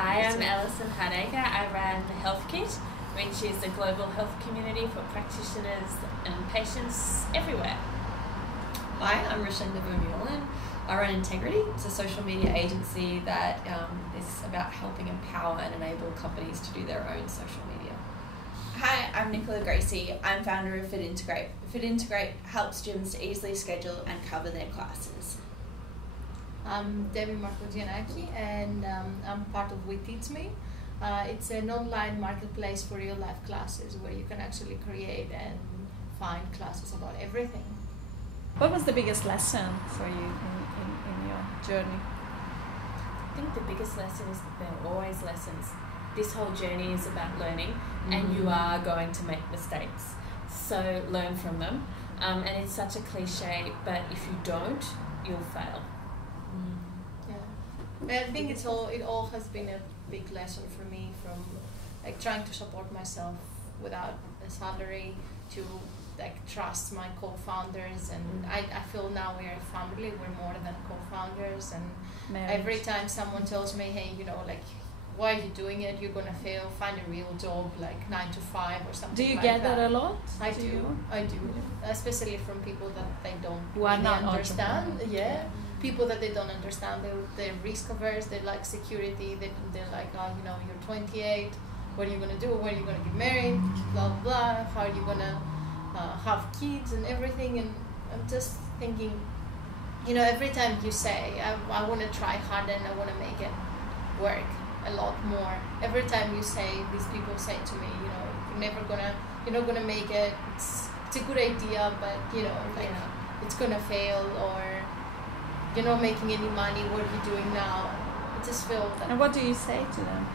Hi, I'm Alison Hardacre. I run Health Kit, which is a global health community for practitioners and patients everywhere. Hi, I'm Richenda Vermeulen. I run Ntegrity. It's a social media agency that is about helping empower and enable companies to do their own social media. Hi, I'm Nicola Gracie. I'm founder of Fit Integrate. Fit Integrate helps gyms to easily schedule and cover their classes. I'm Demi, Markogiannaki, and I'm part of Me. It's an online marketplace for real-life classes where you can actually create and find classes about everything. What was the biggest lesson for you in your journey? I think the biggest lesson is that there are always lessons. This whole journey is about learning, and you are going to make mistakes. So learn from them. And it's such a cliche, but if you don't, you'll fail. Yeah, I think it all has been a big lesson for me, from like trying to support myself without a salary to like trust my co-founders, and I feel now we're a family, we're more than co-founders, and every time someone tells me, hey, like, why are you doing it? You're gonna fail. Find a real job, like 9 to 5 or something. Do you like get that a lot? I do, especially from people that they don't who are not understand. Yeah, people that they don't understand. They're risk averse. They like security. They're like, oh, you're 28. What are you gonna do? When are you gonna get married? Blah blah blah. How are you gonna have kids and everything? And I'm just thinking, every time you say, I want to try harder and I want to make it work a lot more. Every time you say, these people say to me, you're not gonna make it. It's a good idea, but it's gonna fail, or you're not making any money. What are you doing now? I just feel that. And what do you say to them?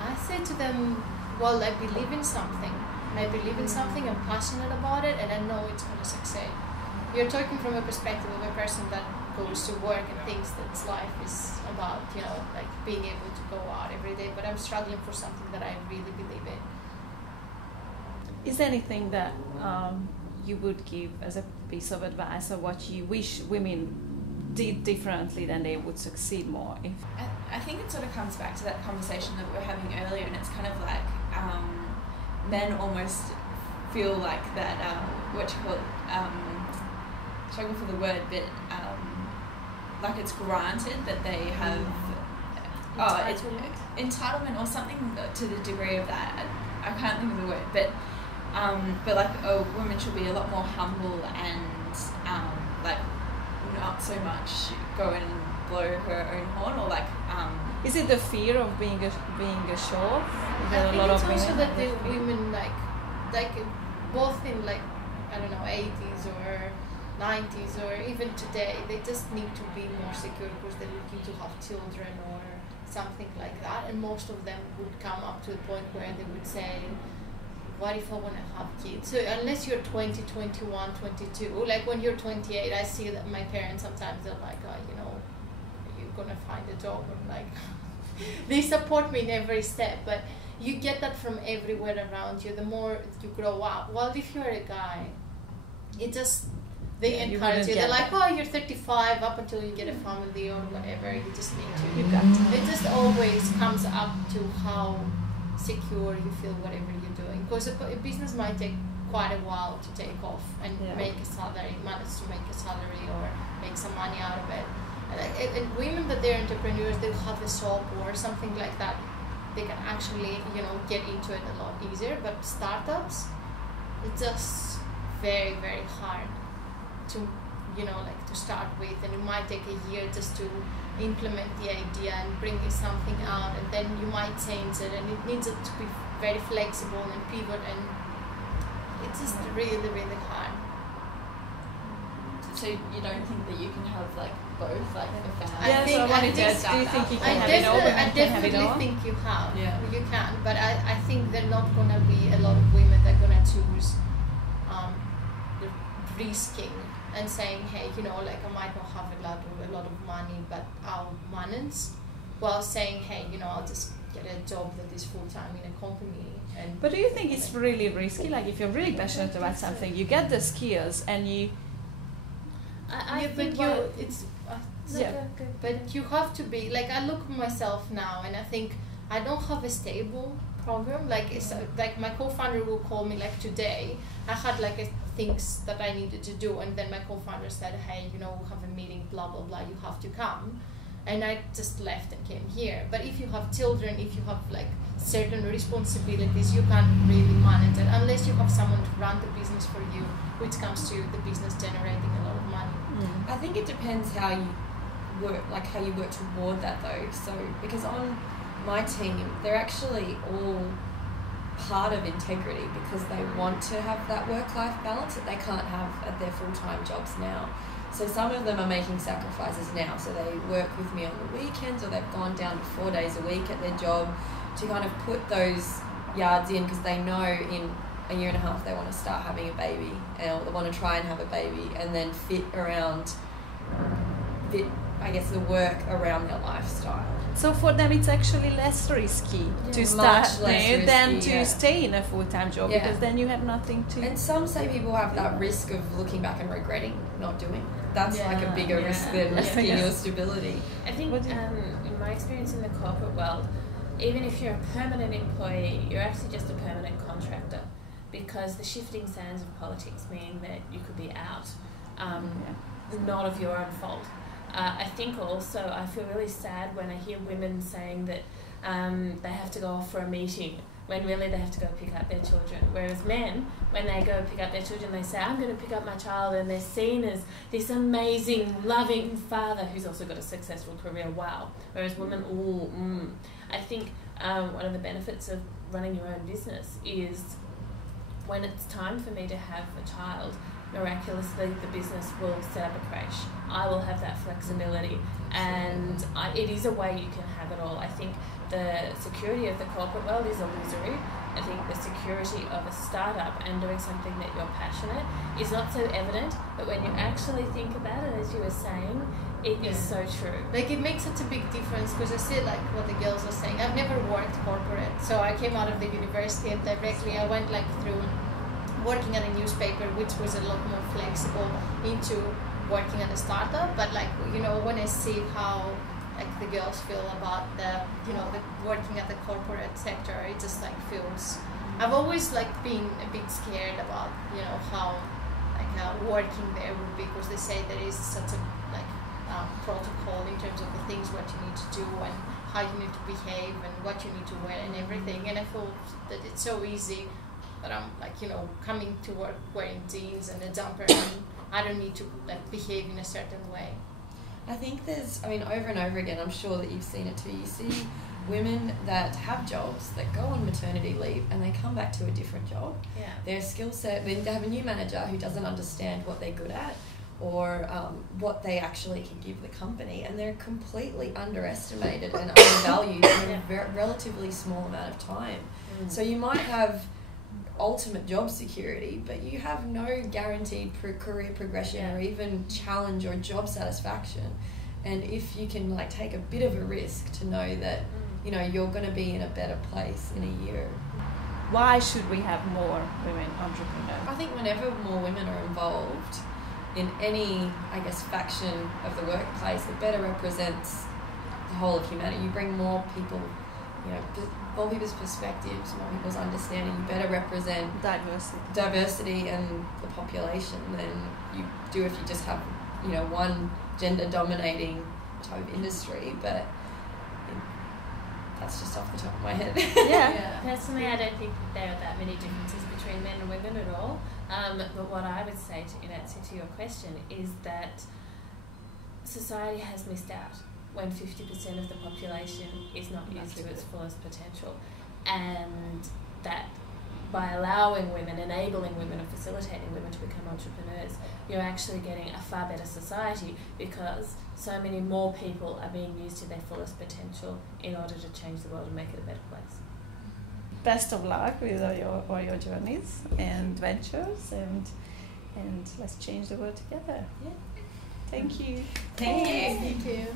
I say to them, well, I believe in something. I believe in something. I'm passionate about it, and I know it's gonna succeed. You're talking from a perspective of a person that goes to work and thinks that life is about, like being able to go out every day, but I'm struggling for something that I really believe in. Is there anything that you would give as a piece of advice, or what you wish women did differently, then they would succeed more? I think it sort of comes back to that conversation that we were having earlier, and it's kind of like men almost feel like that, struggle for the word, but like it's granted that they have entitlement or something to the degree of that. I can't think of the word, but like a woman should be a lot more humble and like not so much go and blow her own horn, or like. Is it the fear of being a show? I think it's also that the women like both in 80s or 90s or even today, they just need to be more secure because they're looking to have children or something like that, and most of them would come up to a point where they would say, what if I want to have kids? So unless you're 20, 21, 22, like when you're 28, I see that my parents sometimes they're like, you're gonna find a job, and like they support me in every step, but you get that from everywhere around you. The more you grow up, well, if you're a guy, they encourage you. They're like, you're 35 up until you get a family or whatever. You just need to. It just always comes up to how secure you feel whatever you're doing. Because a business might take quite a while to take off and make a salary, manage to make a salary or make some money out of it. And women that they're entrepreneurs, they have a shop or something like that. They can actually, get into it a lot easier. But startups, it's just very, very hard to to start with, and it might take a year just to implement the idea and bring something out, and then you might change it, and it needs it to be very flexible and pivot, and it's just really, really hard. So you don't think that you can have like both, like a family? Yeah, so I definitely think you have. Yeah. You can, but I think there are not gonna be a lot of women that are gonna choose risking and saying, hey, I might not have a lot of money, but I'll manage, while saying, hey, I'll just get a job that is full-time in a company. But do you think it's really risky? Like, if you're really passionate about something, you get the skills and you... But you have to be, like, I look at myself now and I think I don't have a stable program. Like it's like my co-founder will call me like today. I had like things that I needed to do, and then my co-founder said, hey, you know, we'll have a meeting, blah blah blah, you have to come. And I just left and came here. But if you have children, if you have like certain responsibilities, you can't really manage it unless you have someone to run the business for you, which comes to the business generating a lot of money. I think it depends how you work, like how you work toward that though. So because on my team, they're actually all part of Integrity because they want to have that work-life balance that they can't have at their full-time jobs now. So some of them are making sacrifices now. So they work with me on the weekends, or they've gone down to 4 days a week at their job to kind of put those yards in because they know in a year and a half they want to start having a baby, or they want to try and have a baby, and then fit, I guess, the work around their lifestyle. So for them, it's actually less risky to start there than to stay in a full-time job because then you have nothing to. And some say people have that risk of looking back and regretting not doing it. That's like a bigger risk than risking your stability. I think in my experience in the corporate world, even if you're a permanent employee, you're actually just a permanent contractor because the shifting sands of politics mean that you could be out, not of your own fault. I think also I feel really sad when I hear women saying that they have to go off for a meeting when really they have to go pick up their children. Whereas men, when they go pick up their children, they say, I'm going to pick up my child, and they're seen as this amazing, loving father who's also got a successful career. Wow. Whereas women, I think one of the benefits of running your own business is when it's time for me to have a child, miraculously the business will set up a creche. I will have that flexibility, and it is a way you can have it all. I think the security of the corporate world is illusory. I think the security of a startup and doing something that you're passionate is not so evident, but when you actually think about it, as you were saying, it is so true. Like it makes such a big difference because I see like what the girls were saying. I've never worked corporate, so I came out of the university and directly I went like through working at a newspaper, which was a lot more flexible, into working at a startup. But like, you know, when I see how like the girls feel about the working at the corporate sector, it just like feels. I've always like been a bit scared about how working there would be, because they say there is such a protocol in terms of the things what you need to do and how you need to behave and what you need to wear and everything. And I feel that it's so easy that I'm coming to work wearing jeans and a jumper and I don't need to behave in a certain way. I think over and over again, I'm sure that you've seen it too, you see women that have jobs that go on maternity leave and they come back to a different job. Yeah. Their skill set, they have a new manager who doesn't understand what they're good at or what they actually can give the company, and they're completely underestimated and undervalued in a relatively small amount of time. So you might have ultimate job security, but you have no guaranteed career progression or even challenge or job satisfaction. And if you can take a bit of a risk to know that you're going to be in a better place in a year. Why should we have more women entrepreneurs? I think whenever more women are involved in any faction of the workplace, it better represents the whole of humanity. You bring more people, more people's perspectives, more people's understanding. You better represent diversity and the population than you do if you just have one gender dominating type of industry. But that's just off the top of my head. Personally, I don't think there are that many differences between men and women at all. But what I would say in answer to your question is that society has missed out when 50% of the population is not used to its fullest potential, and that by allowing women, enabling women, or facilitating women to become entrepreneurs, you're actually getting a far better society, because so many more people are being used to their fullest potential in order to change the world and make it a better place. Best of luck with all your journeys and ventures, and let's change the world together. Yeah. Thank you. Thank you. Thank you.